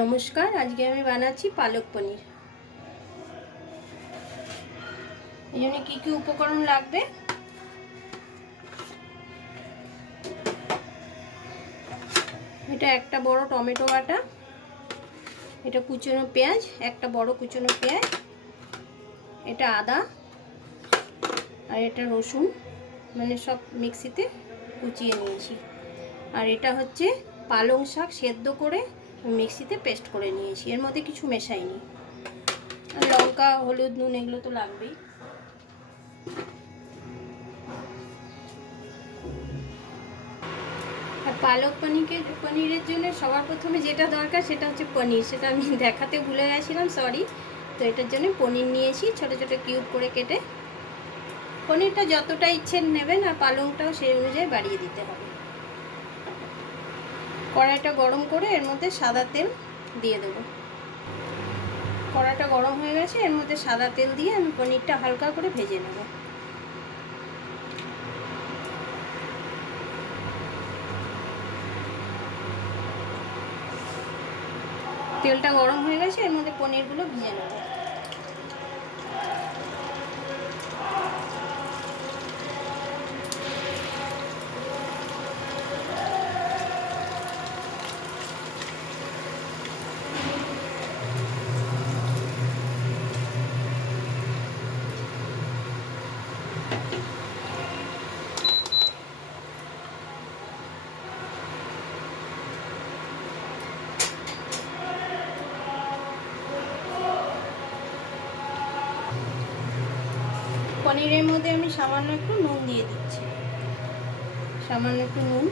নমস্কার, আজকে আমি বানাচ্ছি পালক পনির। এই জন্য কী কী উপকরণ লাগবে? এটা একটা বড় টমেটো বাটা, এটা কুচনো পেঁয়াজ, একটা বড় কুচনো পেঁয়াজ, এটা আদা আর এটা রসুন, মানে সব মিক্সিতে কুচিয়ে নিয়েছি। আর এটা হচ্ছে পালং শাক সেদ্ধ করে মিক্সিতে পেস্ট করে নিয়েছি, এর মধ্যে কিছু মেশাইনি। আর লঙ্কা, হলুদ, নুন এগুলো তো লাগবেই। আর পালক পনিরের জন্য সবার প্রথমে যেটা দরকার সেটা হচ্ছে পনির। সেটা আমি দেখাতে ভুলে গেছিলাম, সরি। তো এটার জন্য পনির নিয়েছি ছোট ছোট কিউব করে কেটে। পনিরটা যতটা ইচ্ছে নেবেন, আর পালংটাও সেই অনুযায়ী বাড়িয়ে দিতে হবে। কড়াইটা গরম করে এর মধ্যে সাদা তেল দিয়ে দেবো। কড়াইটা গরম হয়ে গেছে, এর মধ্যে সাদা তেল দিয়ে আমি পনিরটা হালকা করে ভেজে নেব। তেলটা গরম হয়ে গেছে, এর মধ্যে পনিরগুলো ভেজে নেব। পনিরের মধ্যে আমি সামান্য একটু নুন দিয়ে দিচ্ছি, সামান্য একটু নুন,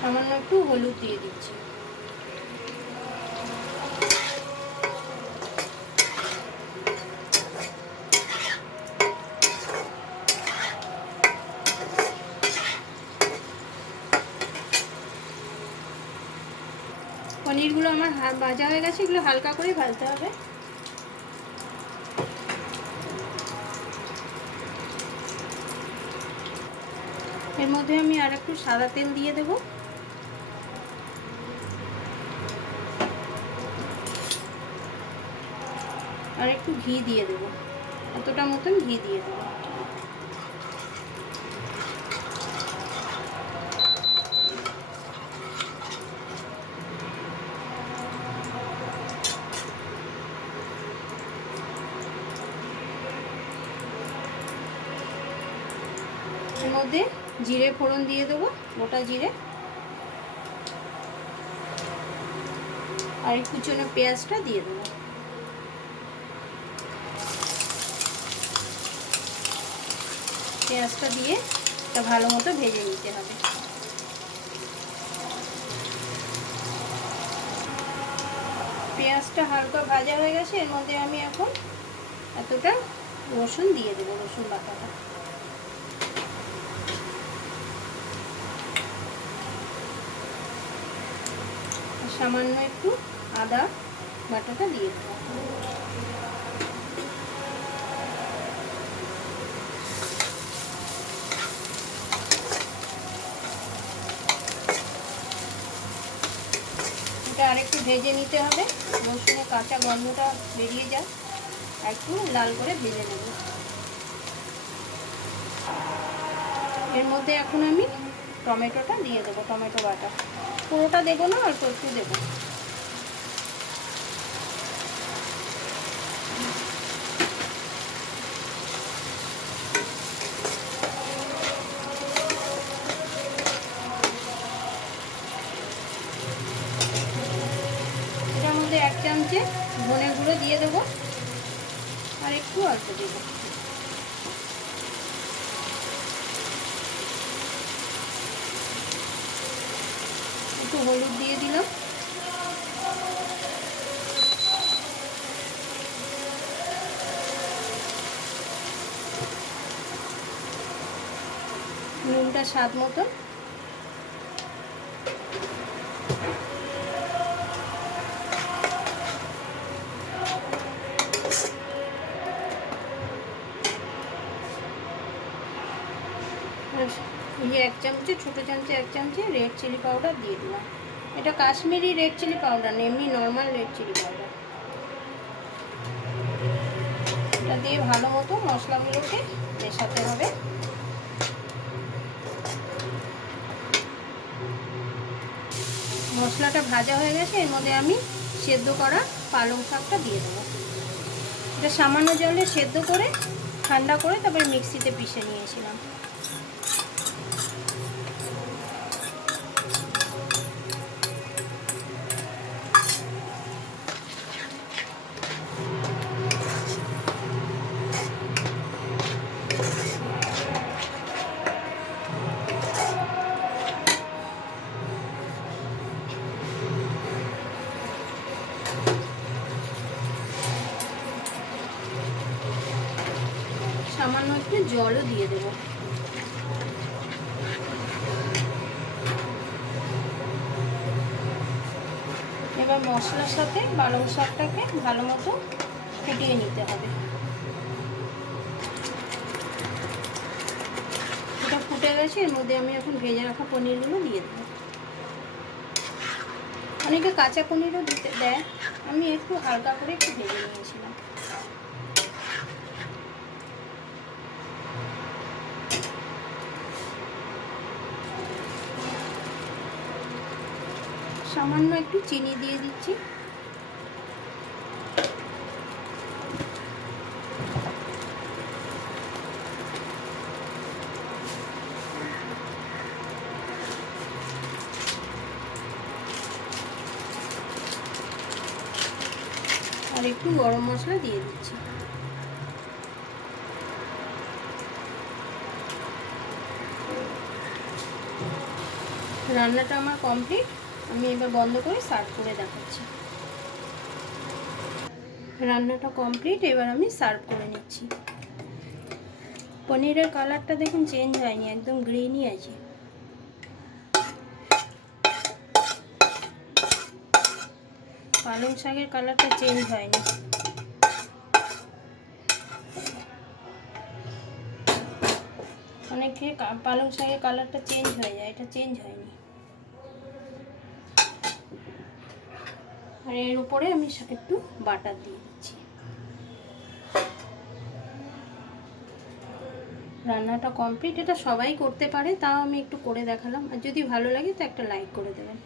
সামান্য একটু হলুদ দিয়ে দিচ্ছি। পনিরগুলো আমার ভাজা হয়ে গেছে, এগুলো হালকা করে ভাজতে হবে। এর মধ্যে আমি আর একটু সাদা তেল দিয়ে দেব। আর একটু ঘি দিয়ে দেব, এতটা মতন ঘি দিয়ে দেব। এর মধ্যে জিরে ফোড়ন দিয়ে দেবো, গোটা জিরে। আর এই কুচনো পেঁয়াজটা দিয়ে দেবো। পেঁয়াজটা দিয়ে এটা ভালো মতো ভেজে নিতে হবে। পেঁয়াজটা হালকা ভাজা হয়ে গেছে, এর মধ্যে আমি এখন এতটা রসুন দিয়ে দেবো, রসুন বাটাটা। সামান্য একটু আদা বাটাটা দিয়ে দেবো। এটা আরেকটু ভেজে নিতে হবে, রসুনের কাঁচা গন্ধটা বেরিয়ে যায়, একটু লাল করে ভেজে নেব। এর মধ্যে এখন আমি টমেটোটা দিয়ে দেবো, টমেটো বাটা। পুরোটা দেবো না, অল্প একটু দেবো। এটার মধ্যে 1 চামচে ধনে গুঁড়ো দিয়ে দেবো, আর একটু অল্প দেবো। একটু হলুদ দিয়ে দিলাম। নুনটা স্বাদ মতো। আর এই 1 চামচে, ছোটো চামচে 1 চামচে রেড চিলি পাউডার দিয়ে দিলাম। এটা কাশ্মীরি রেড চিলি পাউডার না, এমনি নর্মাল রেড চিলি পাউডার। এটা দিয়ে ভালো মতো মশলাগুলোকে মেশাতে হবে। মশলাটা ভাজা হয়ে গেছে, এর মধ্যে আমি সেদ্ধ করা পালং শাকটা দিয়ে দেবো। এটা সামান্য জলে সেদ্ধ করে ঠান্ডা করে তারপরে মিক্সিতে পিষে নিয়েছিলাম। সামান্য একটু জলও দিয়ে দেব। এবার মশলার সাথে পালং শাকটাকে ভালো মতো ফুটিয়ে নিতে হবে। এটা ফুটে গেছে, এর মধ্যে আমি এখন ভেজে রাখা পনিরগুলো দিয়ে দেবো। অনেকে কাঁচা পনিরও দিতে দেয়, আমি একটু হালকা করে একটু ভেজে নিয়েছিলাম। সামান্য একটু চিনি দিয়ে দিচ্ছি। আর একটু গরম মশলা দিয়ে দিচ্ছি। রান্নাটা আমার কমপ্লিট, আমি এবার বন্ধ করে সার্ভ করে দেখাচ্ছি। রান্নাটা কমপ্লিট, এবার আমি সার্ভ করে নিচ্ছি। পনিরের কালারটা দেখুন চেঞ্জ হয়নি, একদম গ্রিনই আছে। পালং শাকের কালারটা চেঞ্জ হয়নি। অনেকে পালং শাকের কালারটা চেঞ্জ হয়ে যায়, এটা চেঞ্জ হয়নি। আর এর উপরে আমি একটু বাটার দিয়ে দিচ্ছি। রান্নাটা কমপ্লিট। এটা সবাই করতে পারে, তাও আমি একটু করে দেখালাম। আর যদি ভালো লাগে তো একটা লাইক করে দেবেন।